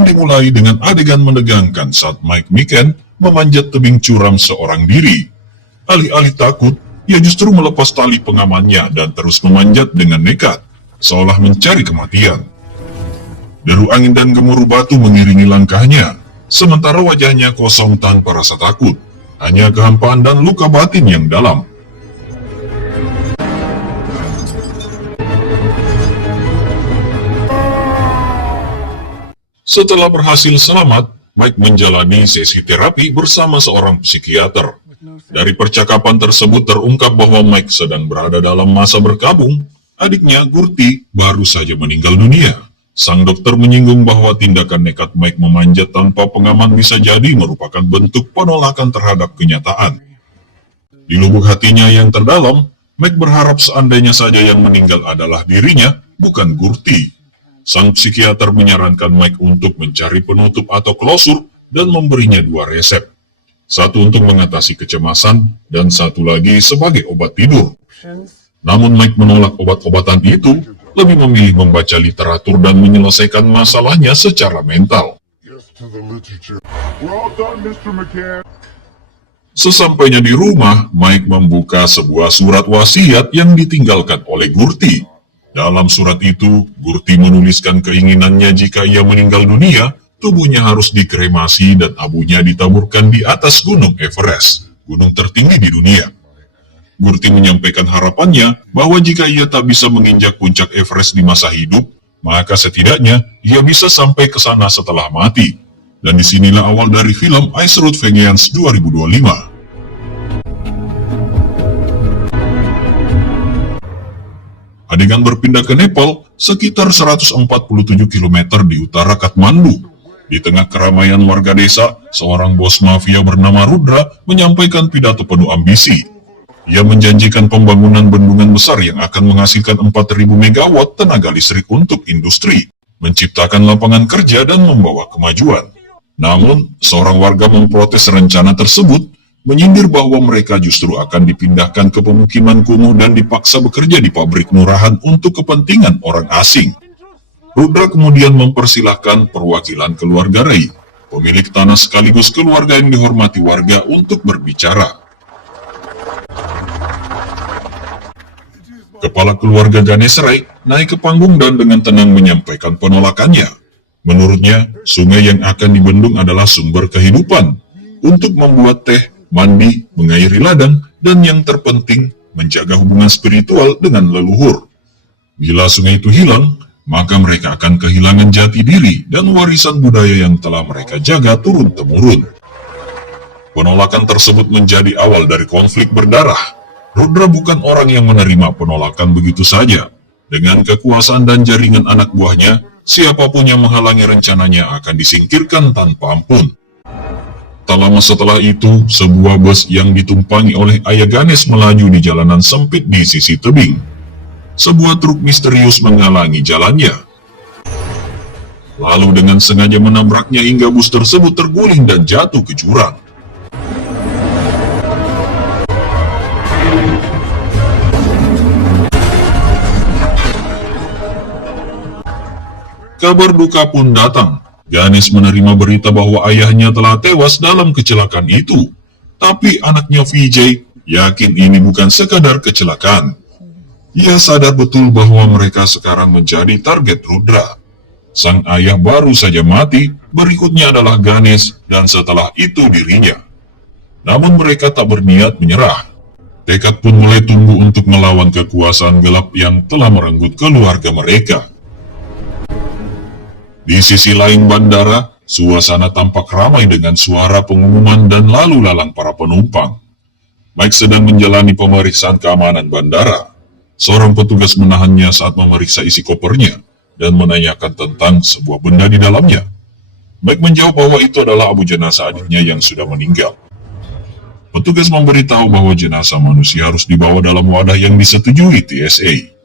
Film dimulai dengan adegan menegangkan saat Mike Mikan memanjat tebing curam seorang diri. Alih-alih takut, ia justru melepas tali pengamannya dan terus memanjat dengan nekat, seolah mencari kematian. Deru angin dan gemuruh batu mengiringi langkahnya, sementara wajahnya kosong tanpa rasa takut, hanya kehampaan dan luka batin yang dalam. Setelah berhasil selamat, Mike menjalani sesi terapi bersama seorang psikiater. Dari percakapan tersebut terungkap bahwa Mike sedang berada dalam masa berkabung. Adiknya, Gurti, baru saja meninggal dunia. Sang dokter menyinggung bahwa tindakan nekat Mike memanjat tanpa pengaman bisa jadi merupakan bentuk penolakan terhadap kenyataan. Di lubuk hatinya yang terdalam, Mike berharap seandainya saja yang meninggal adalah dirinya, bukan Gurti. Sang psikiater menyarankan Mike untuk mencari penutup atau klosur dan memberinya 2 resep. Satu untuk mengatasi kecemasan dan satu lagi sebagai obat tidur. Namun Mike menolak obat-obatan itu, lebih memilih membaca literatur dan menyelesaikan masalahnya secara mental. Sesampainya di rumah, Mike membuka sebuah surat wasiat yang ditinggalkan oleh Gurti. Dalam surat itu, Gurti menuliskan keinginannya jika ia meninggal dunia, tubuhnya harus dikremasi dan abunya ditaburkan di atas Gunung Everest, gunung tertinggi di dunia. Gurti menyampaikan harapannya bahwa jika ia tak bisa menginjak puncak Everest di masa hidup, maka setidaknya ia bisa sampai ke sana setelah mati. Dan disinilah awal dari film Ice Road Vengeance 2025. Adegan berpindah ke Nepal, sekitar 147 km di utara Kathmandu. Di tengah keramaian warga desa, seorang bos mafia bernama Rudra menyampaikan pidato penuh ambisi. Ia menjanjikan pembangunan bendungan besar yang akan menghasilkan 4.000 megawatt tenaga listrik untuk industri, menciptakan lapangan kerja dan membawa kemajuan. Namun, seorang warga memprotes rencana tersebut, menyindir bahwa mereka justru akan dipindahkan ke pemukiman kumuh dan dipaksa bekerja di pabrik murahan untuk kepentingan orang asing. Rudra kemudian mempersilahkan perwakilan keluarga Rai, pemilik tanah sekaligus keluarga yang dihormati warga, untuk berbicara. Kepala keluarga Ganesh Rai naik ke panggung dan dengan tenang menyampaikan penolakannya. Menurutnya, sungai yang akan dibendung adalah sumber kehidupan. Untuk membuat teh, mandi, mengairi ladang, dan yang terpenting, menjaga hubungan spiritual dengan leluhur. Bila sungai itu hilang, maka mereka akan kehilangan jati diri dan warisan budaya yang telah mereka jaga turun-temurun. Penolakan tersebut menjadi awal dari konflik berdarah. Rudra bukan orang yang menerima penolakan begitu saja. Dengan kekuasaan dan jaringan anak buahnya, siapapun yang menghalangi rencananya akan disingkirkan tanpa ampun. Tak lama setelah itu, sebuah bus yang ditumpangi oleh ayah Ganesh melaju di jalanan sempit di sisi tebing. Sebuah truk misterius menghalangi jalannya. Lalu dengan sengaja menabraknya hingga bus tersebut terguling dan jatuh ke jurang. Kabar duka pun datang. Ganesh menerima berita bahwa ayahnya telah tewas dalam kecelakaan itu. Tapi anaknya Vijay yakin ini bukan sekadar kecelakaan. Ia sadar betul bahwa mereka sekarang menjadi target Rudra. Sang ayah baru saja mati, berikutnya adalah Ganesh, dan setelah itu dirinya. Namun mereka tak berniat menyerah. Tekad pun mulai tumbuh untuk melawan kekuasaan gelap yang telah merenggut keluarga mereka. Di sisi lain bandara, suasana tampak ramai dengan suara pengumuman dan lalu lalang para penumpang. Mike sedang menjalani pemeriksaan keamanan bandara. Seorang petugas menahannya saat memeriksa isi kopernya dan menanyakan tentang sebuah benda di dalamnya. Mike menjawab bahwa itu adalah abu jenazah adiknya yang sudah meninggal. Petugas memberitahu bahwa jenazah manusia harus dibawa dalam wadah yang disetujui TSA.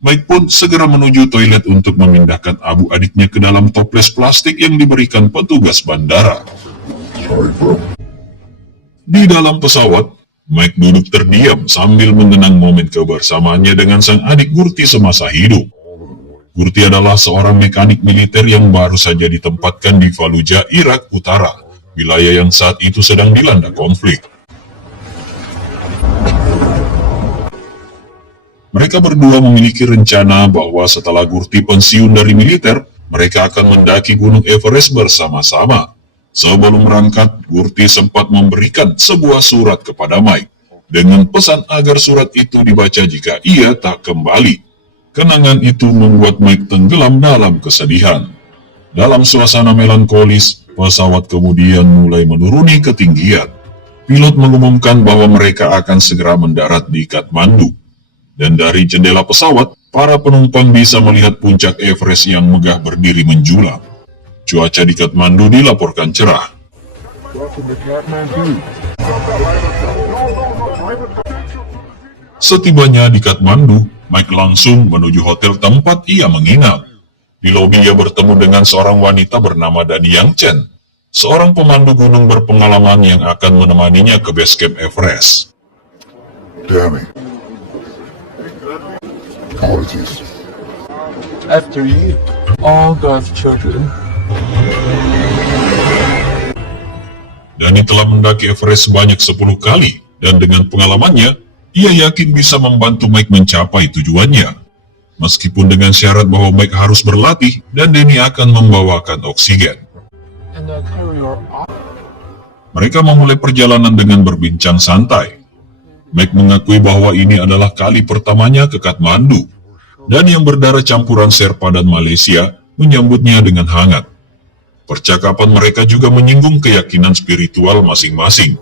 Mike pun segera menuju toilet untuk memindahkan abu adiknya ke dalam toples plastik yang diberikan petugas bandara. Di dalam pesawat, Mike duduk terdiam sambil mengenang momen kebersamaannya dengan sang adik Gurti semasa hidup. Gurti adalah seorang mekanik militer yang baru saja ditempatkan di Fallujah, Irak Utara, wilayah yang saat itu sedang dilanda konflik. Mereka berdua memiliki rencana bahwa setelah Gurti pensiun dari militer, mereka akan mendaki Gunung Everest bersama-sama. Sebelum berangkat, Gurti sempat memberikan sebuah surat kepada Mike, dengan pesan agar surat itu dibaca jika ia tak kembali. Kenangan itu membuat Mike tenggelam dalam kesedihan. Dalam suasana melankolis, pesawat kemudian mulai menuruni ketinggian. Pilot mengumumkan bahwa mereka akan segera mendarat di Kathmandu. Dan dari jendela pesawat, para penumpang bisa melihat puncak Everest yang megah berdiri menjulang. Cuaca di Kathmandu dilaporkan cerah. Setibanya di Kathmandu, Mike langsung menuju hotel tempat ia menginap. Di lobi ia bertemu dengan seorang wanita bernama Danny Yang Chen, seorang pemandu gunung berpengalaman yang akan menemaninya ke base camp Everest. Danny. Apologies. After you, all God's children. Danny telah mendaki Everest sebanyak 10 kali, dan dengan pengalamannya, ia yakin bisa membantu Mike mencapai tujuannya. Meskipun dengan syarat bahwa Mike harus berlatih, dan Danny akan membawakan oksigen. Mereka memulai perjalanan dengan berbincang santai. Mike mengakui bahwa ini adalah kali pertamanya ke Kathmandu, dan yang berdarah campuran Sherpa dan Malaysia menyambutnya dengan hangat. Percakapan mereka juga menyinggung keyakinan spiritual masing-masing,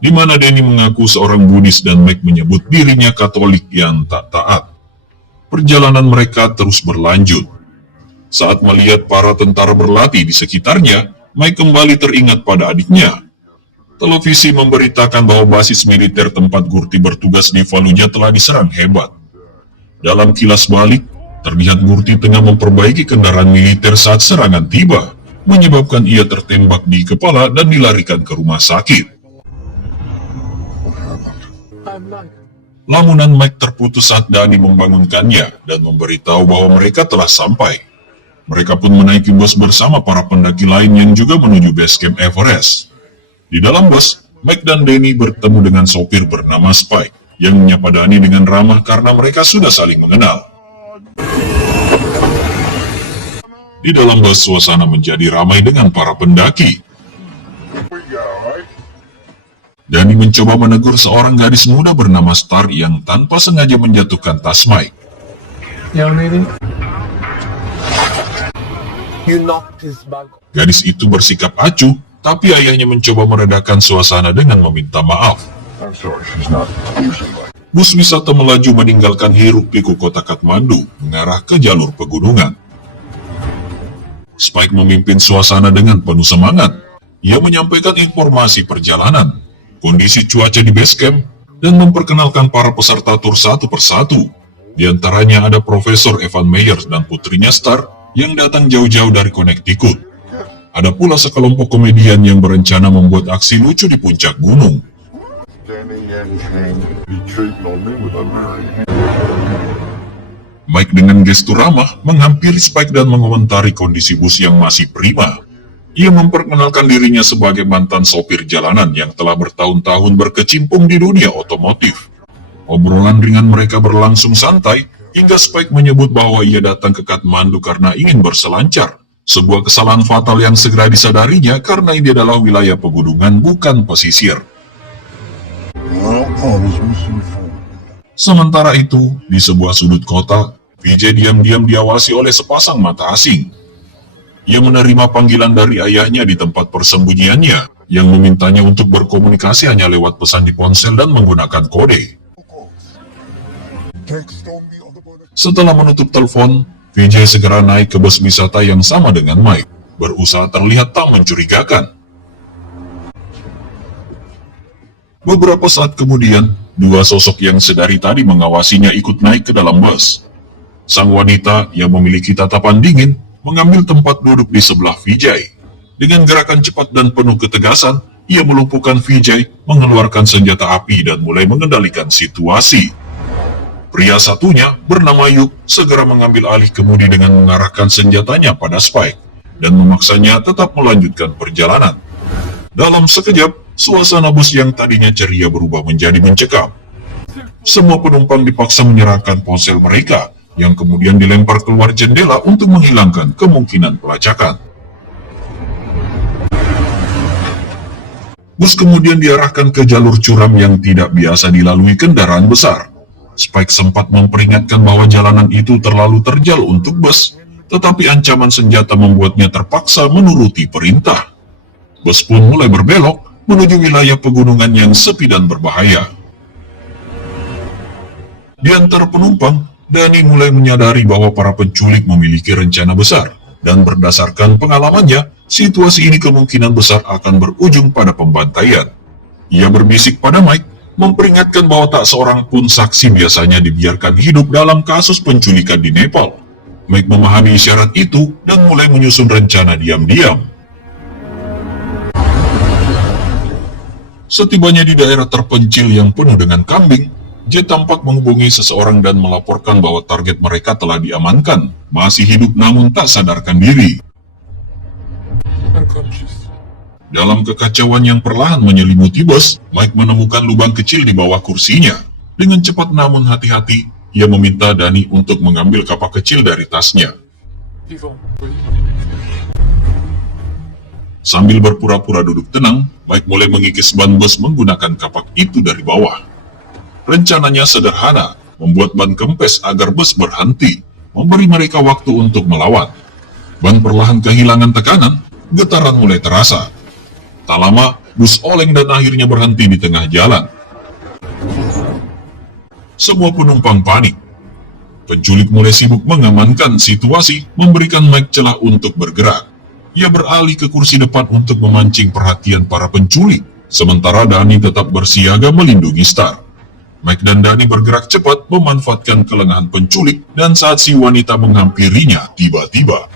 di mana Danny mengaku seorang Buddhis dan Mike menyebut dirinya Katolik yang tak taat. Perjalanan mereka terus berlanjut. Saat melihat para tentara berlatih di sekitarnya, Mike kembali teringat pada adiknya. Televisi memberitakan bahwa basis militer tempat Gurti bertugas di Fallujah telah diserang hebat. Dalam kilas balik, terlihat Gurti tengah memperbaiki kendaraan militer saat serangan tiba, menyebabkan ia tertembak di kepala dan dilarikan ke rumah sakit. Lamunan Mike terputus saat Danny membangunkannya dan memberitahu bahwa mereka telah sampai. Mereka pun menaiki bus bersama para pendaki lain yang juga menuju base camp Everest. Di dalam bus, Mike dan Danny bertemu dengan sopir bernama Spike, yang menyapa Danny dengan ramah karena mereka sudah saling mengenal. Di dalam bus, suasana menjadi ramai dengan para pendaki. Danny mencoba menegur seorang gadis muda bernama Star yang tanpa sengaja menjatuhkan tas Mike. Young lady, you knocked his bag. Gadis itu bersikap acuh, tapi ayahnya mencoba meredakan suasana dengan meminta maaf. I'm sorry, she's not usually like. Bus wisata melaju meninggalkan hiruk-pikuk kota Kathmandu, mengarah ke jalur pegunungan. Spike memimpin suasana dengan penuh semangat. Ia menyampaikan informasi perjalanan, kondisi cuaca di base camp, dan memperkenalkan para peserta tur satu persatu. Di antaranya ada Profesor Evan Meyers dan putrinya Star yang datang jauh-jauh dari Connecticut. Ada pula sekelompok komedian yang berencana membuat aksi lucu di puncak gunung. Mike dengan gestur ramah menghampiri Spike dan mengomentari kondisi bus yang masih prima. Ia memperkenalkan dirinya sebagai mantan sopir jalanan yang telah bertahun-tahun berkecimpung di dunia otomotif. Obrolan ringan mereka berlangsung santai, hingga Spike menyebut bahwa ia datang ke Kathmandu karena ingin berselancar. Sebuah kesalahan fatal yang segera disadarinya karena ini adalah wilayah pegunungan bukan pesisir. Sementara itu, di sebuah sudut kota, Vijay diam-diam diawasi oleh sepasang mata asing. Ia menerima panggilan dari ayahnya di tempat persembunyiannya, yang memintanya untuk berkomunikasi hanya lewat pesan di ponsel dan menggunakan kode. Setelah menutup telepon, Vijay segera naik ke bus wisata yang sama dengan Mike, berusaha terlihat tak mencurigakan. Beberapa saat kemudian, dua sosok yang sedari tadi mengawasinya ikut naik ke dalam bus. Sang wanita yang memiliki tatapan dingin mengambil tempat duduk di sebelah Vijay. Dengan gerakan cepat dan penuh ketegasan, ia melumpuhkan Vijay, mengeluarkan senjata api dan mulai mengendalikan situasi. Pria satunya, bernama Yuk, segera mengambil alih kemudi dengan mengarahkan senjatanya pada Spike, dan memaksanya tetap melanjutkan perjalanan. Dalam sekejap, suasana bus yang tadinya ceria berubah menjadi mencekam. Semua penumpang dipaksa menyerahkan ponsel mereka, yang kemudian dilempar keluar jendela untuk menghilangkan kemungkinan pelacakan. Bus kemudian diarahkan ke jalur curam yang tidak biasa dilalui kendaraan besar. Spike sempat memperingatkan bahwa jalanan itu terlalu terjal untuk bus, tetapi ancaman senjata membuatnya terpaksa menuruti perintah. Bus pun mulai berbelok menuju wilayah pegunungan yang sepi dan berbahaya. Di antara penumpang, Danny mulai menyadari bahwa para penculik memiliki rencana besar, dan berdasarkan pengalamannya, situasi ini kemungkinan besar akan berujung pada pembantaian. Ia berbisik pada Mike, memperingatkan bahwa tak seorang pun saksi biasanya dibiarkan hidup dalam kasus penculikan di Nepal. Mike memahami isyarat itu dan mulai menyusun rencana diam-diam. Setibanya di daerah terpencil yang penuh dengan kambing, Jet tampak menghubungi seseorang dan melaporkan bahwa target mereka telah diamankan, masih hidup namun tak sadarkan diri. Unconscious. Dalam kekacauan yang perlahan menyelimuti bus, Mike menemukan lubang kecil di bawah kursinya. Dengan cepat namun hati-hati, ia meminta Danny untuk mengambil kapak kecil dari tasnya. Yvonne, Sambil berpura-pura duduk tenang, Mike mulai mengikis ban bus menggunakan kapak itu dari bawah. Rencananya sederhana, membuat ban kempes agar bus berhenti, memberi mereka waktu untuk melawan. Ban perlahan kehilangan tekanan, getaran mulai terasa. Tak lama, bus oleng dan akhirnya berhenti di tengah jalan. Semua penumpang panik. Penculik mulai sibuk mengamankan situasi, memberikan Mike celah untuk bergerak. Ia beralih ke kursi depan untuk memancing perhatian para penculik, sementara Danny tetap bersiaga melindungi Star. Mike dan Danny bergerak cepat memanfaatkan kelengahan penculik, dan saat si wanita menghampirinya tiba-tiba.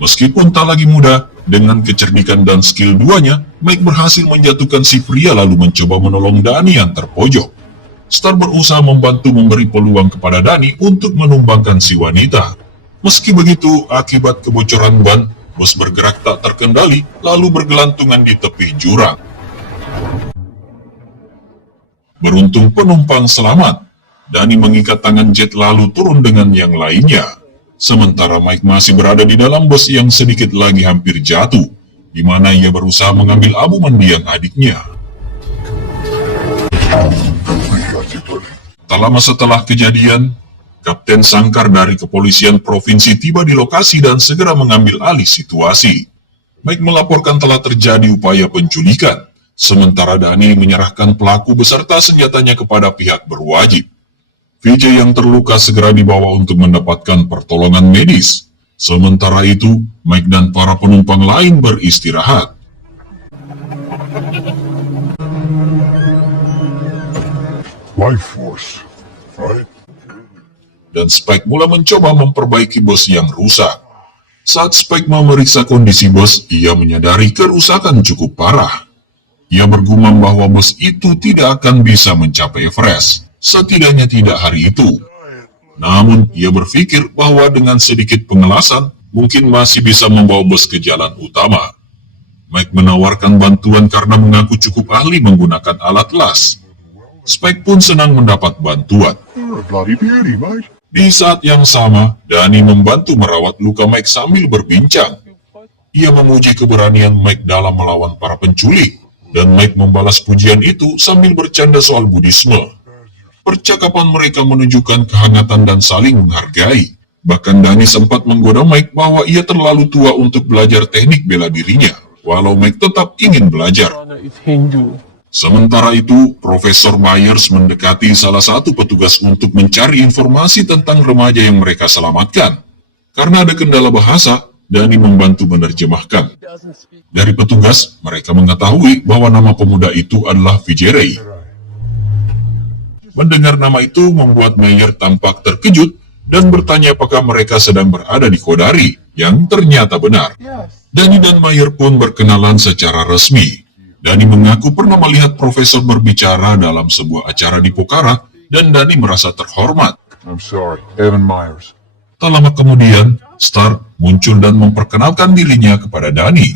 Meskipun tak lagi muda, dengan kecerdikan dan skill duanya, Mike berhasil menjatuhkan si pria lalu mencoba menolong Danny yang terpojok. Star berusaha membantu memberi peluang kepada Danny untuk menumbangkan si wanita. Meski begitu, akibat kebocoran ban, bus bergerak tak terkendali lalu bergelantungan di tepi jurang. Beruntung penumpang selamat, Danny mengikat tangan Jet lalu turun dengan yang lainnya. Sementara Mike masih berada di dalam bus yang sedikit lagi hampir jatuh, di mana ia berusaha mengambil abu mendiang adiknya. Tak lama setelah kejadian, Kapten Sangkar dari kepolisian provinsi tiba di lokasi dan segera mengambil alih situasi. Mike melaporkan telah terjadi upaya penculikan, sementara Danny menyerahkan pelaku beserta senjatanya kepada pihak berwajib. Vijay yang terluka segera dibawa untuk mendapatkan pertolongan medis. Sementara itu, Mike dan para penumpang lain beristirahat. Life force, right? Dan Spike mulai mencoba memperbaiki bus yang rusak. Saat Spike memeriksa kondisi bus, ia menyadari kerusakan cukup parah. Ia bergumam bahwa bus itu tidak akan bisa mencapai Everest. Setidaknya tidak hari itu. Namun, ia berpikir bahwa dengan sedikit pengelasan, mungkin masih bisa membawa bus ke jalan utama. Mike menawarkan bantuan karena mengaku cukup ahli menggunakan alat las. Spike pun senang mendapat bantuan. You're a bloody beauty, mate. Di saat yang sama, Danny membantu merawat luka Mike sambil berbincang. Ia memuji keberanian Mike dalam melawan para penculik, dan Mike membalas pujian itu sambil bercanda soal Buddhisme. Percakapan mereka menunjukkan kehangatan dan saling menghargai. Bahkan Danny sempat menggoda Mike bahwa ia terlalu tua untuk belajar teknik bela dirinya, walau Mike tetap ingin belajar. Anna is Hindu. Sementara itu, Profesor Myers mendekati salah satu petugas untuk mencari informasi tentang remaja yang mereka selamatkan. Karena ada kendala bahasa, Dani membantu menerjemahkan. Doesn't speak. Dari petugas, mereka mengetahui bahwa nama pemuda itu adalah Vijay Ray. Mendengar nama itu membuat Mayer tampak terkejut dan bertanya apakah mereka sedang berada di Kodari, yang ternyata benar. Yes. Dani dan Mayer pun berkenalan secara resmi. Dani mengaku pernah melihat profesor berbicara dalam sebuah acara di Pokhara, dan Dani merasa terhormat. I'm sorry, Evan Myers. Tak lama kemudian, Star muncul dan memperkenalkan dirinya kepada Dani.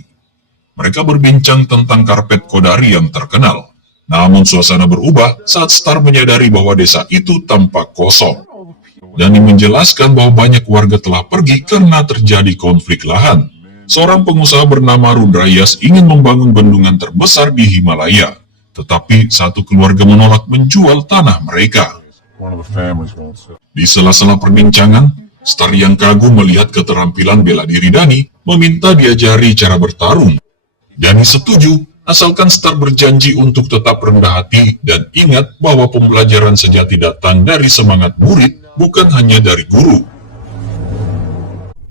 Mereka berbincang tentang karpet Kodari yang terkenal. Namun suasana berubah saat Star menyadari bahwa desa itu tampak kosong. Dani menjelaskan bahwa banyak warga telah pergi karena terjadi konflik lahan. Seorang pengusaha bernama Rudrayas ingin membangun bendungan terbesar di Himalaya. Tetapi satu keluarga menolak menjual tanah mereka. One of the families won't sell. Di sela-sela perbincangan, Star yang kagum melihat keterampilan bela diri Dani meminta diajari cara bertarung. Dani setuju, asalkan Star berjanji untuk tetap rendah hati dan ingat bahwa pembelajaran sejati datang dari semangat murid, bukan hanya dari guru.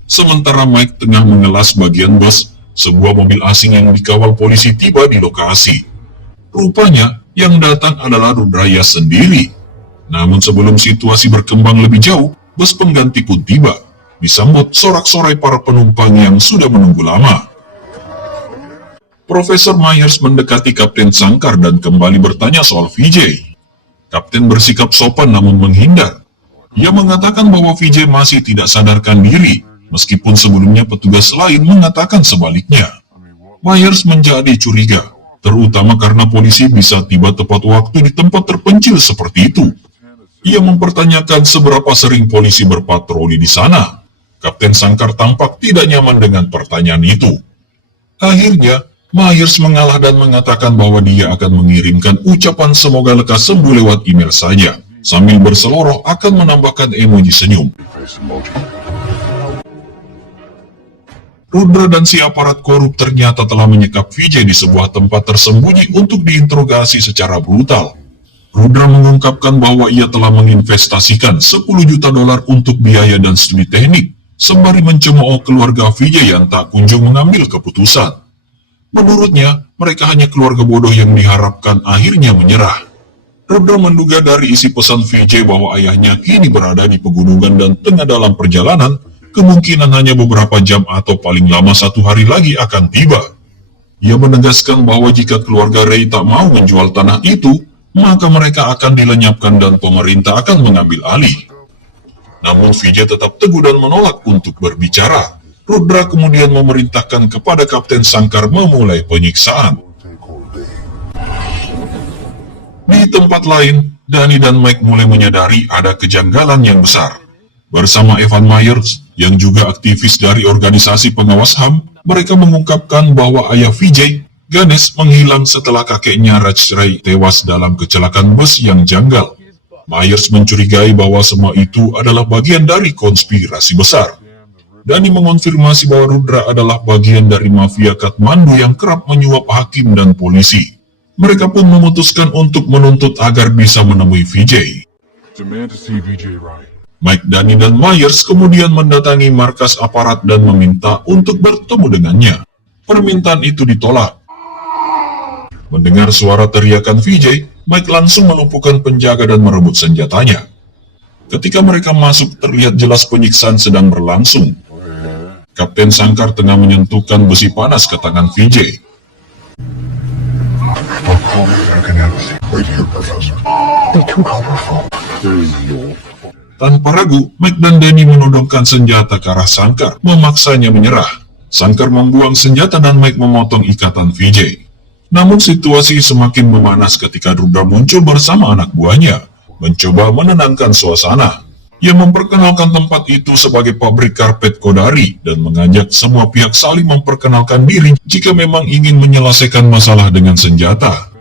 Sementara Mike tengah mengelas bagian bus, sebuah mobil asing yang dikawal polisi tiba di lokasi. Rupanya, yang datang adalah Rudrayas sendiri. Namun sebelum situasi berkembang lebih jauh, bus pengganti pun tiba, disambut sorak-sorai para penumpang yang sudah menunggu lama. Profesor Myers mendekati Kapten Sankar dan kembali bertanya soal Vijay. Kapten bersikap sopan namun menghindar. Ia mengatakan bahwa Vijay masih tidak sadarkan diri, meskipun sebelumnya petugas lain mengatakan sebaliknya. Myers menjadi curiga, terutama karena polisi bisa tiba tepat waktu di tempat terpencil seperti itu. Ia mempertanyakan seberapa sering polisi berpatroli di sana. Kapten Sankar tampak tidak nyaman dengan pertanyaan itu. Akhirnya, Myers mengalah dan mengatakan bahwa dia akan mengirimkan ucapan semoga lekas sembuh lewat email saja, sambil berseloroh akan menambahkan emoji senyum. Face emoji. Rudra dan si aparat korup ternyata telah menyekap Vijay di sebuah tempat tersembunyi untuk diinterogasi secara brutal. Rudra mengungkapkan bahwa ia telah menginvestasikan 10 juta dolar untuk biaya dan studi teknik, sembari mencemooh keluarga Vijay yang tak kunjung mengambil keputusan. Menurutnya, mereka hanya keluarga bodoh yang diharapkan akhirnya menyerah. Rudra menduga dari isi pesan Vijay bahwa ayahnya kini berada di pegunungan dan tengah dalam perjalanan, kemungkinan hanya beberapa jam atau paling lama 1 hari lagi akan tiba. Ia menegaskan bahwa jika keluarga Ray tak mau menjual tanah itu, maka mereka akan dilenyapkan dan pemerintah akan mengambil alih. Namun Vijay tetap teguh dan menolak untuk berbicara. Rudra kemudian memerintahkan kepada Kapten Sankar memulai penyiksaan. Di tempat lain, Dani dan Mike mulai menyadari ada kejanggalan yang besar. Bersama Evan Myers, yang juga aktivis dari organisasi pengawas HAM, mereka mengungkapkan bahwa ayah Vijay, Ganesh, menghilang setelah kakeknya Raj Ray tewas dalam kecelakaan bus yang janggal. Myers mencurigai bahwa semua itu adalah bagian dari konspirasi besar. Dani mengonfirmasi bahwa Rudra adalah bagian dari mafia Kathmandu yang kerap menyuap hakim dan polisi. Mereka pun memutuskan untuk menuntut agar bisa menemui Vijay. Demand to see Vijay Ray. Mike, Dani, dan Myers kemudian mendatangi markas aparat dan meminta untuk bertemu dengannya. Permintaan itu ditolak. Mendengar suara teriakan Vijay, Mike langsung melumpuhkan penjaga dan merebut senjatanya. Ketika mereka masuk, terlihat jelas penyiksaan sedang berlangsung. Kapten Sankar tengah menyentuhkan besi panas ke tangan Vijay. I'll call you back in empathy. Right here, Professor. They're too powerful. There you go. Tanpa ragu, Mike dan Dani menodongkan senjata ke arah Sankar, memaksanya menyerah. Sankar membuang senjata dan Mike memotong ikatan Vijay. Namun situasi semakin memanas ketika Rudra muncul bersama anak buahnya, mencoba menenangkan suasana. Ia memperkenalkan tempat itu sebagai pabrik karpet Kodari dan mengajak semua pihak saling memperkenalkan diri jika memang ingin menyelesaikan masalah dengan senjata.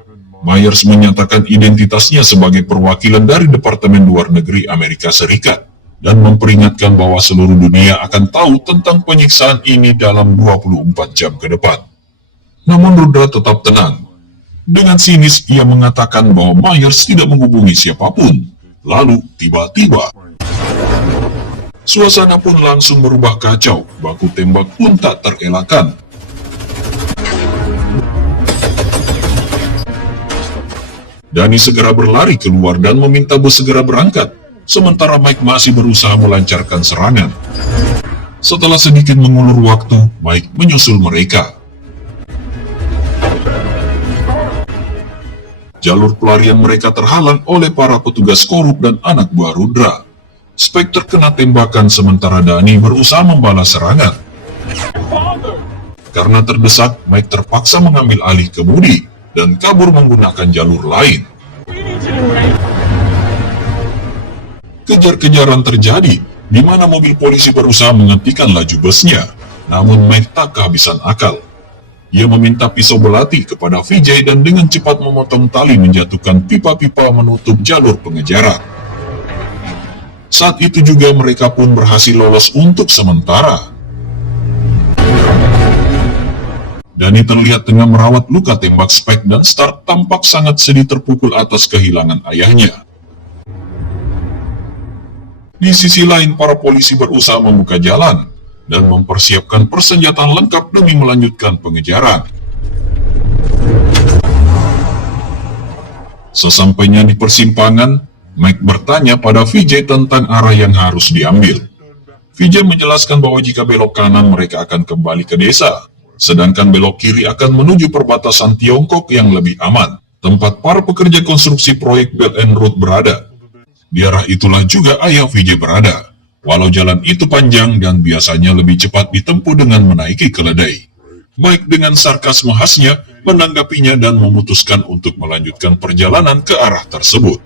Myers menyatakan identitasnya sebagai perwakilan dari Departemen Luar Negeri Amerika Serikat dan memperingatkan bahwa seluruh dunia akan tahu tentang penyiksaan ini dalam 24 jam ke depan. Namun Rudra tetap tenang. Dengan sinis ia mengatakan bahwa Myers tidak menghubungi siapapun. Lalu tiba-tiba Suasana pun langsung berubah kacau, baku tembak pun tak terelakkan. Danny segera berlari keluar dan meminta bus segera berangkat, sementara Mike masih berusaha melancarkan serangan. Setelah sedikit mengulur waktu, Mike menyusul mereka. Jalur pelarian mereka terhalang oleh para petugas korup dan anak buah Rudra. Spike terkena tembakan sementara Danny berusaha membalas serangan. Karena terdesak, Mike terpaksa mengambil alih kemudi dan kabur menggunakan jalur lain. Kejar-kejaran terjadi, di mana mobil polisi berusaha menghentikan laju busnya. Namun Mike tak kehabisan akal. Ia meminta pisau belati kepada Vijay dan dengan cepat memotong tali menjatuhkan pipa-pipa menutup jalur pengejaran. Saat itu juga mereka pun berhasil lolos untuk sementara. Danny terlihat tengah merawat luka tembak Spike dan Stark tampak sangat sedih terpukul atas kehilangan ayahnya. Di sisi lain, para polisi berusaha membuka jalan dan mempersiapkan persenjataan lengkap demi melanjutkan pengejaran. Sesampainya di persimpangan, Mike bertanya pada Vijay tentang arah yang harus diambil. Vijay menjelaskan bahwa jika belok kanan mereka akan kembali ke desa, sedangkan belok kiri akan menuju perbatasan Tiongkok yang lebih aman, tempat para pekerja konstruksi proyek Belt and Road berada. Di arah itulah juga ayah Vijay berada, walau jalan itu panjang dan biasanya lebih cepat ditempuh dengan menaiki keledai. Mike dengan sarkasme khasnya menanggapinya dan memutuskan untuk melanjutkan perjalanan ke arah tersebut.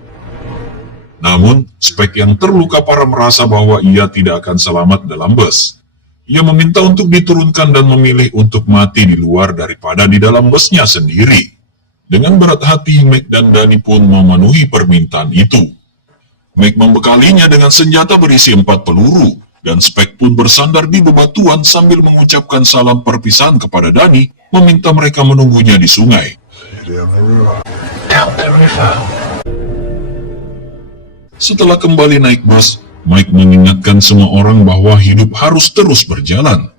Namun, Spike yang terluka parah merasa bahwa ia tidak akan selamat dalam bus. Ia meminta untuk diturunkan dan memilih untuk mati di luar daripada di dalam busnya sendiri. Dengan berat hati, Mike dan Danny pun memenuhi permintaan itu. Mike membekalinya dengan senjata berisi 4 peluru, dan Spike pun bersandar di bebatuan sambil mengucapkan salam perpisahan kepada Danny, meminta mereka menunggunya di sungai. Down the river. Setelah kembali naik bus, Mike mengingatkan semua orang bahwa hidup harus terus berjalan.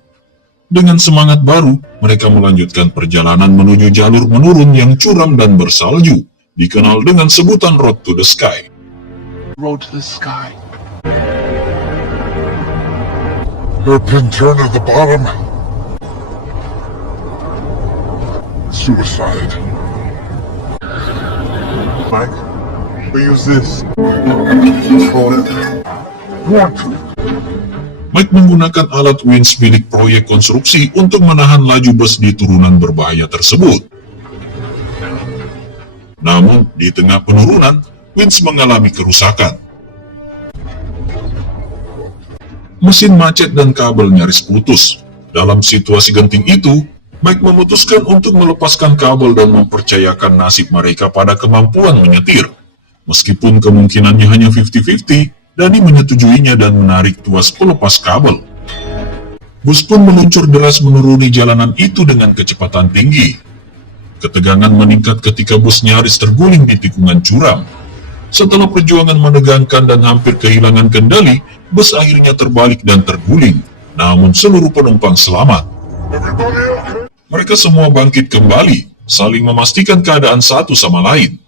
Dengan semangat baru, mereka melanjutkan perjalanan menuju jalur menurun yang curam dan bersalju, dikenal dengan sebutan Road to the Sky. Road to the sky. Hairpin turn at the bottom. Suicide. Mike, we use this. Hold it. Want to. Mike menggunakan alat winch milik proyek konstruksi untuk menahan laju bus di turunan berbahaya tersebut. Namun, di tengah penurunan, winch mengalami kerusakan. Mesin macet dan kabel nyaris putus. Dalam situasi genting itu, Mike memutuskan untuk melepaskan kabel dan mempercayakan nasib mereka pada kemampuan menyetir. Meskipun kemungkinannya hanya 50-50, Danny menyetujuinya dan menarik tuas pelepas kabel. Bus pun meluncur deras menuruni jalanan itu dengan kecepatan tinggi. Ketegangan meningkat ketika bus nyaris terguling di tikungan curam. Setelah perjuangan menegangkan dan hampir kehilangan kendali, bus akhirnya terbalik dan terguling. Namun seluruh penumpang selamat. Mereka semua bangkit kembali, saling memastikan keadaan satu sama lain.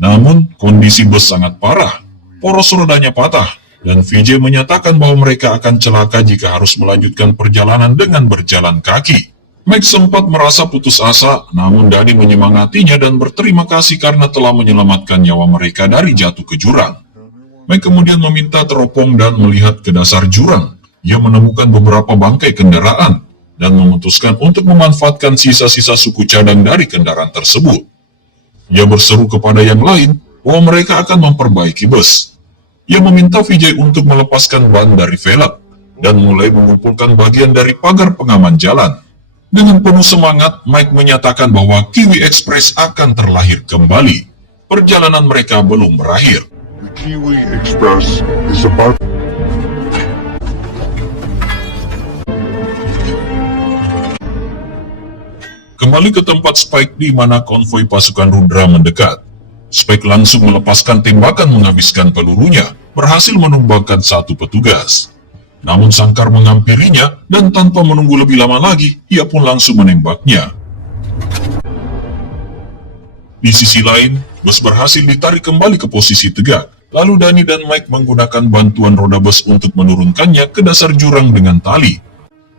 Namun, kondisi bus sangat parah. Poros rodanya patah, dan Vijay menyatakan bahwa mereka akan celaka jika harus melanjutkan perjalanan dengan berjalan kaki. Mike sempat merasa putus asa, namun Danny menyemangatinya dan berterima kasih karena telah menyelamatkan nyawa mereka dari jatuh ke jurang. Mike kemudian meminta teropong dan melihat ke dasar jurang. Ia menemukan beberapa bangkai kendaraan, dan memutuskan untuk memanfaatkan sisa-sisa suku cadang dari kendaraan tersebut. Ia berseru kepada yang lain bahwa mereka akan memperbaiki bus. Ia meminta Vijay untuk melepaskan ban dari velg dan mulai mengumpulkan bagian dari pagar pengaman jalan. Dengan penuh semangat, Mike menyatakan bahwa Kiwi Express akan terlahir kembali. Perjalanan mereka belum berakhir. The Kiwi Express is about. Kembali ke tempat Spike di mana konvoi pasukan Rudra mendekat. Spike langsung melepaskan tembakan menghabiskan pelurunya, berhasil menumbangkan satu petugas. Namun Sangkar menghampirinya dan tanpa menunggu lebih lama lagi, ia pun langsung menembaknya. Di sisi lain, bus berhasil ditarik kembali ke posisi tegak. Lalu Danny dan Mike menggunakan bantuan roda bus untuk menurunkannya ke dasar jurang dengan tali.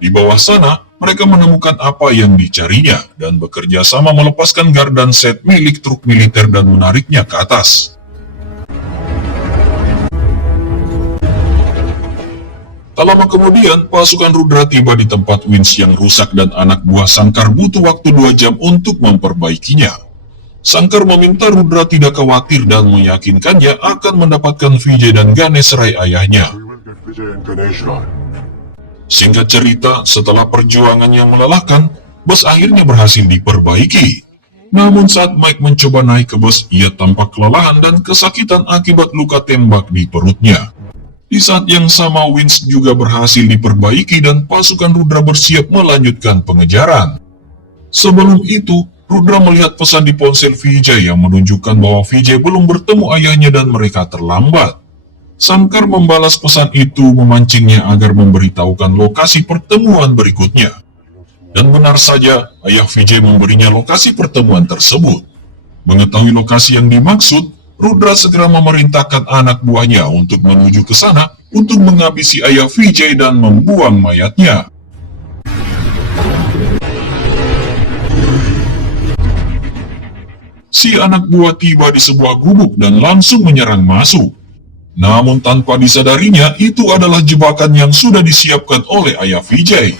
Di bawah sana, mereka menemukan apa yang dicarinya dan bekerja sama melepaskan gardan set milik truk militer dan menariknya ke atas. Tak lama kemudian, pasukan Rudra tiba di tempat winch yang rusak dan anak buah Sangkar butuh waktu 2 jam untuk memperbaikinya. Sangkar meminta Rudra tidak khawatir dan meyakinkannya akan mendapatkan Vijay dan Ganesh Rai ayahnya. We will get Vijay and Ganesha. Singkat cerita, setelah perjuangan yang melelahkan, bus akhirnya berhasil diperbaiki. Namun saat Mike mencoba naik ke bus, ia tampak kelelahan dan kesakitan akibat luka tembak di perutnya. Di saat yang sama, winch juga berhasil diperbaiki dan pasukan Rudra bersiap melanjutkan pengejaran. Sebelum itu, Rudra melihat pesan di ponsel Vijay yang menunjukkan bahwa Vijay belum bertemu ayahnya dan mereka terlambat. Sangkar membalas pesan itu memancingnya agar memberitahukan lokasi pertemuan berikutnya. Dan benar saja, ayah Vijay memberinya lokasi pertemuan tersebut. Mengetahui lokasi yang dimaksud, Rudra segera memerintahkan anak buahnya untuk menuju ke sana untuk menghabisi ayah Vijay dan membuang mayatnya. Si anak buah tiba di sebuah gubuk dan langsung menyerang masuk. Namun tanpa disadarinya, itu adalah jebakan yang sudah disiapkan oleh ayah Vijay.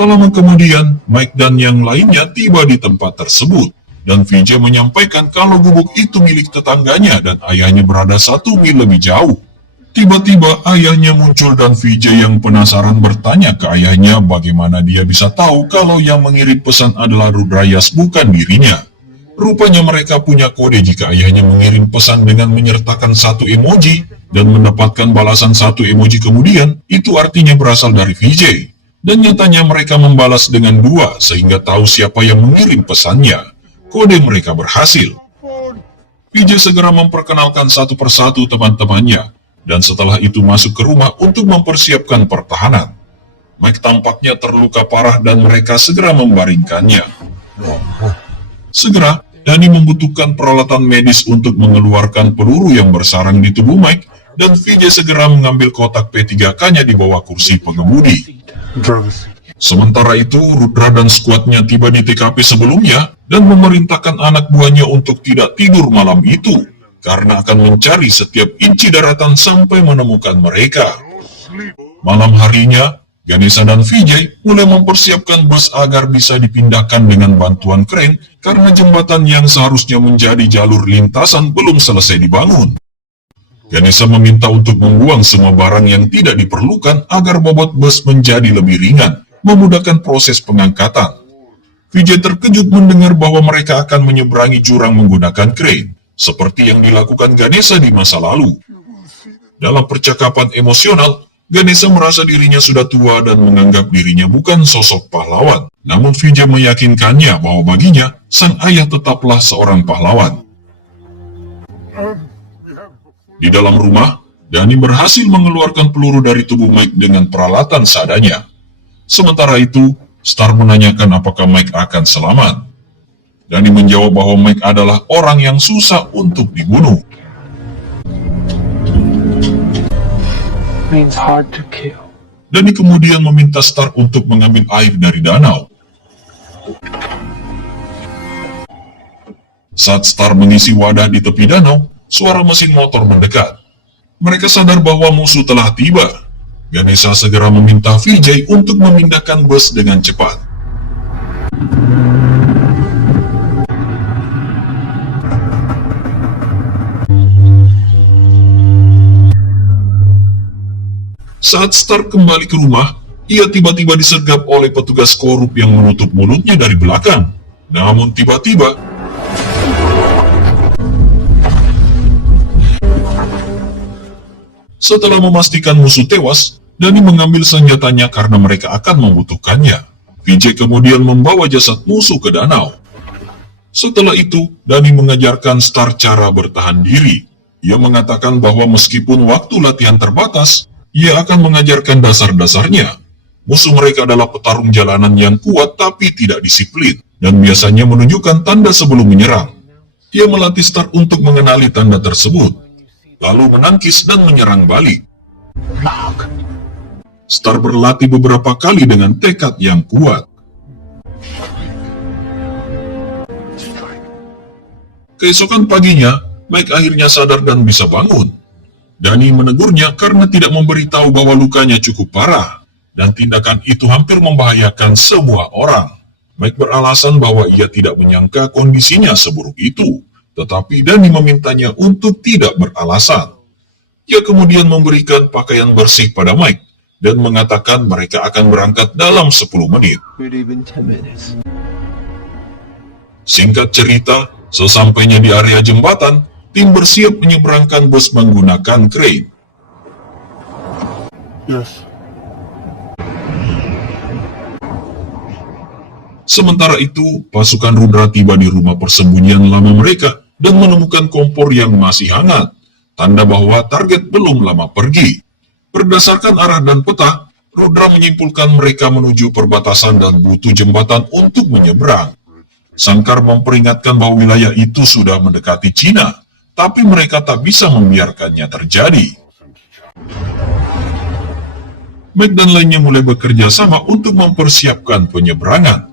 Tak lama kemudian, Mike dan yang lainnya tiba di tempat tersebut. Dan Vijay menyampaikan kalau gubuk itu milik tetangganya dan ayahnya berada 1 mil lebih jauh. Tiba-tiba ayahnya muncul dan Vijay yang penasaran bertanya ke ayahnya bagaimana dia bisa tahu kalau yang mengirim pesan adalah Rudrayas bukan dirinya. Rupanya mereka punya kode jika ayahnya mengirim pesan dengan menyertakan 1 emoji dan mendapatkan balasan 1 emoji kemudian, itu artinya berasal dari Vijay. Dan nyatanya mereka membalas dengan 2 sehingga tahu siapa yang mengirim pesannya. Kode mereka berhasil. Vijay segera memperkenalkan satu persatu teman-temannya. Dan setelah itu masuk ke rumah untuk mempersiapkan pertahanan. Mike tampaknya terluka parah dan mereka segera membaringkannya. Segera, Danny membutuhkan peralatan medis untuk mengeluarkan peluru yang bersarang di tubuh Mike, dan Vijay segera mengambil kotak P3K-nya di bawah kursi pengemudi. Sementara itu, Rudra dan skuadnya tiba di TKP sebelumnya dan memerintahkan anak buahnya untuk tidak tidur malam itu, karena akan mencari setiap inci daratan sampai menemukan mereka. Malam harinya, Ganesha dan Vijay mulai mempersiapkan bus agar bisa dipindahkan dengan bantuan kren karena jembatan yang seharusnya menjadi jalur lintasan belum selesai dibangun. Ganesha meminta untuk membuang semua barang yang tidak diperlukan agar bobot bus menjadi lebih ringan, memudahkan proses pengangkatan. Vijay terkejut mendengar bahwa mereka akan menyeberangi jurang menggunakan kren, seperti yang dilakukan Ganesha di masa lalu. Dalam percakapan emosional, Ganesha merasa dirinya sudah tua dan menganggap dirinya bukan sosok pahlawan. Namun Vijay meyakinkannya bahwa baginya, sang ayah tetaplah seorang pahlawan. Di dalam rumah, Danny berhasil mengeluarkan peluru dari tubuh Mike dengan peralatan seadanya. Sementara itu, Star menanyakan apakah Mike akan selamat. Danny menjawab bahwa Mike adalah orang yang susah untuk dibunuh. Means hard to kill. Danny kemudian meminta Star untuk mengambil air dari danau. Saat Star mengisi wadah di tepi danau, suara mesin motor mendekat. Mereka sadar bahwa musuh telah tiba. Ganesha segera meminta Vijay untuk memindahkan bus dengan cepat. Saat Star kembali ke rumah, ia tiba-tiba disergap oleh petugas korup yang menutup mulutnya dari belakang. Namun tiba-tiba, setelah memastikan musuh tewas, Danny mengambil senjatanya karena mereka akan membutuhkannya. Vijay kemudian membawa jasad musuh ke danau. Setelah itu, Dani mengajarkan Star cara bertahan diri. Ia mengatakan bahwa meskipun waktu latihan terbatas, ia akan mengajarkan dasar-dasarnya. Musuh mereka adalah petarung jalanan yang kuat tapi tidak disiplin, dan biasanya menunjukkan tanda sebelum menyerang. Ia melatih Star untuk mengenali tanda tersebut, lalu menangkis dan menyerang balik. Knock. Star berlatih beberapa kali dengan tekad yang kuat. Keesokan paginya, Mike akhirnya sadar dan bisa bangun. Dani menegurnya karena tidak memberitahu bahwa lukanya cukup parah, dan tindakan itu hampir membahayakan semua orang. Mike beralasan bahwa ia tidak menyangka kondisinya seburuk itu, tetapi Dani memintanya untuk tidak beralasan. Ia kemudian memberikan pakaian bersih pada Mike, dan mengatakan mereka akan berangkat dalam 10 menit. Not even 10 minutes. Singkat cerita, sesampainya di area jembatan, tim bersiap menyeberangkan bus menggunakan crane. Yes. Sementara itu, pasukan Rudra tiba di rumah persembunyian lama mereka dan menemukan kompor yang masih hangat, tanda bahwa target belum lama pergi. Berdasarkan arah dan peta, Rudra menyimpulkan mereka menuju perbatasan dan butuh jembatan untuk menyeberang. Sangkar memperingatkan bahwa wilayah itu sudah mendekati Cina, tapi mereka tak bisa membiarkannya terjadi. Mike dan lainnya mulai bekerja sama untuk mempersiapkan penyeberangan.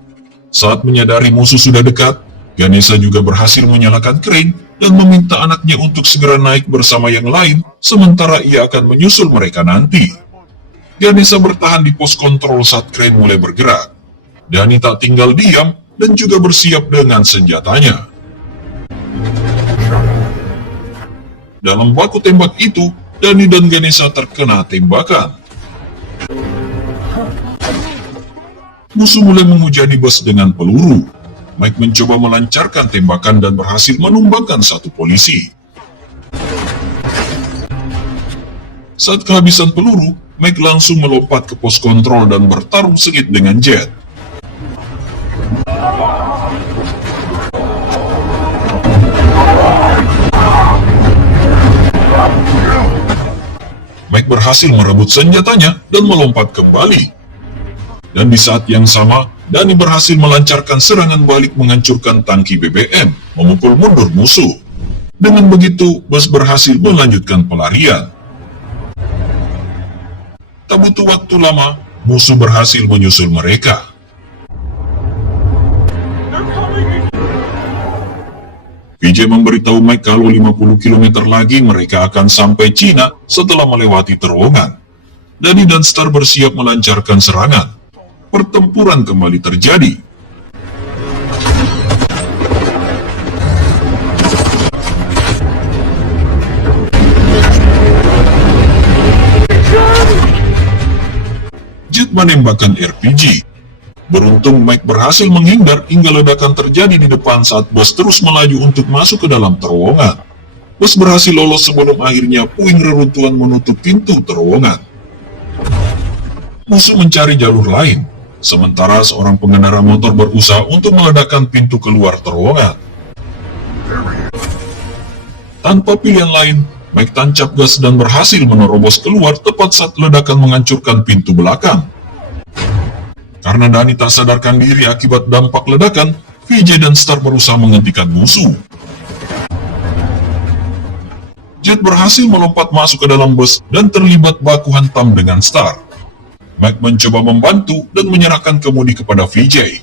Saat menyadari musuh sudah dekat, Ganesha juga berhasil menyalakan crane dan meminta anaknya untuk segera naik bersama yang lain, sementara ia akan menyusul mereka nanti. Ganesha bertahan di pos kontrol saat crane mulai bergerak. Dani tak tinggal diam dan juga bersiap dengan senjatanya. Dalam baku tembak itu, Dani dan Ganesha terkena tembakan. Musuh mulai menghujani bus dengan peluru. Mike mencoba melancarkan tembakan dan berhasil menumbangkan satu polisi. Saat kehabisan peluru, Mike langsung melompat ke pos kontrol dan bertarung sengit dengan Jet. Mike berhasil merebut senjatanya dan melompat kembali. Dan di saat yang sama, Dani berhasil melancarkan serangan balik menghancurkan tangki BBM, memukul mundur musuh. Dengan begitu, bus berhasil melanjutkan pelarian. Tak butuh waktu lama, musuh berhasil menyusul mereka. Vijay memberitahu Mike kalau 50 km lagi mereka akan sampai Cina setelah melewati terowongan. Dani dan Star bersiap melancarkan serangan. Pertempuran kembali terjadi. Jet menembakkan RPG. Beruntung Mike berhasil menghindar hingga ledakan terjadi di depan saat bus terus melaju untuk masuk ke dalam terowongan. Bus berhasil lolos sebelum akhirnya puing reruntuhan menutup pintu terowongan. Musuh mencari jalur lain, sementara seorang pengendara motor berusaha untuk meledakkan pintu keluar terowongan. Tanpa pilihan lain, Mike tancap gas dan berhasil menerobos keluar tepat saat ledakan menghancurkan pintu belakang. Karena Dani tak sadarkan diri akibat dampak ledakan, Vijay dan Star berusaha menghentikan musuh. Jet berhasil melompat masuk ke dalam bus dan terlibat baku hantam dengan Star. Mike mencoba membantu dan menyerahkan kemudi kepada Vijay.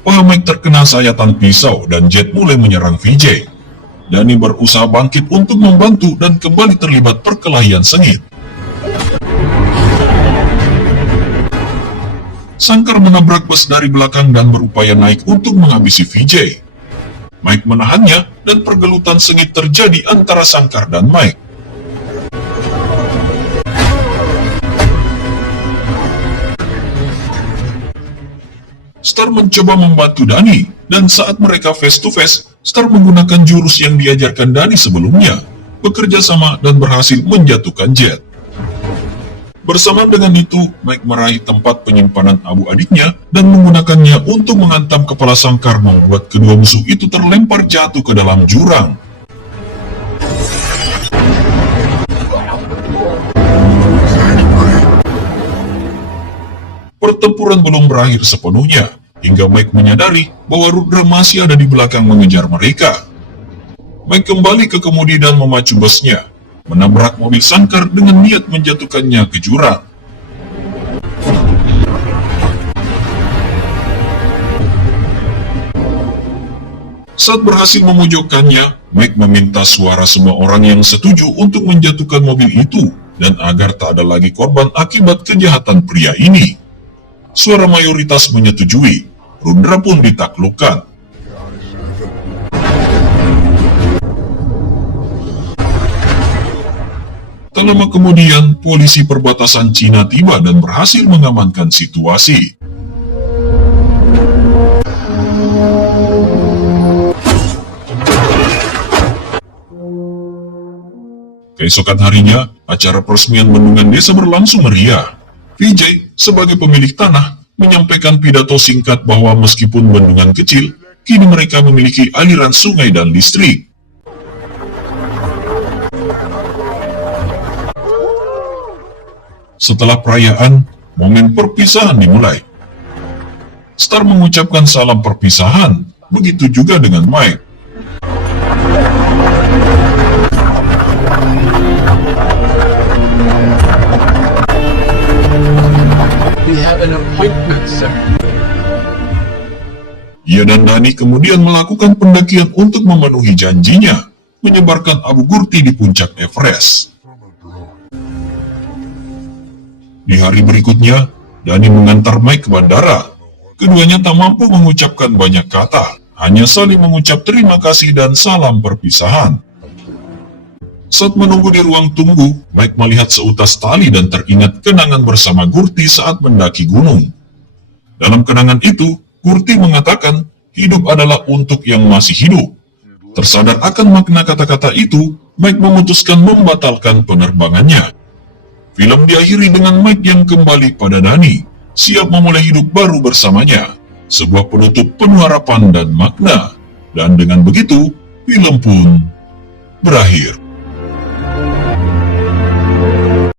Paha Mike terkena sayatan pisau dan Jet mulai menyerang Vijay. Dani berusaha bangkit untuk membantu dan kembali terlibat perkelahian sengit. Sangkar menabrak bus dari belakang dan berupaya naik untuk menghabisi Vijay. Mike menahannya dan pergelutan sengit terjadi antara Sangkar dan Mike. Star mencoba membantu Dani, dan saat mereka face to face, Star menggunakan jurus yang diajarkan Dani sebelumnya, bekerja sama dan berhasil menjatuhkan Jet. Bersama dengan itu, Mike meraih tempat penyimpanan abu adiknya dan menggunakannya untuk menghantam kepala Sangkar, membuat kedua musuh itu terlempar jatuh ke dalam jurang. Pertempuran belum berakhir sepenuhnya, hingga Mike menyadari bahwa Rudra masih ada di belakang mengejar mereka. Mike kembali ke kemudi dan memacu busnya, menabrak mobil Sangkar dengan niat menjatuhkannya ke jurang. Saat berhasil memojokkannya, Mike meminta suara semua orang yang setuju untuk menjatuhkan mobil itu, dan agar tak ada lagi korban akibat kejahatan pria ini. Suara mayoritas menyetujui, Rudra pun ditaklukkan. Tak lama kemudian, polisi perbatasan Cina tiba dan berhasil mengamankan situasi. Keesokan harinya, acara peresmian bendungan desa berlangsung meriah. Vijay, sebagai pemilik tanah, menyampaikan pidato singkat bahwa meskipun bendungan kecil, kini mereka memiliki aliran sungai dan listrik. Setelah perayaan, momen perpisahan dimulai. Star mengucapkan salam perpisahan, begitu juga dengan Mike. We have an appointment, sir. Ia dan Dani kemudian melakukan pendakian untuk memenuhi janjinya, menyebarkan abu gurti di puncak Everest. Di hari berikutnya, Dani mengantar Mike ke bandara. Keduanya tak mampu mengucapkan banyak kata, hanya saling mengucap terima kasih dan salam perpisahan. Saat menunggu di ruang tunggu, Mike melihat seutas tali dan teringat kenangan bersama Gurti saat mendaki gunung. Dalam kenangan itu, Gurti mengatakan, hidup adalah untuk yang masih hidup. Tersadar akan makna kata-kata itu, Mike memutuskan membatalkan penerbangannya. Film diakhiri dengan Mike yang kembali pada Dani, siap memulai hidup baru bersamanya. Sebuah penutup penuh harapan dan makna. Dan dengan begitu, film pun berakhir.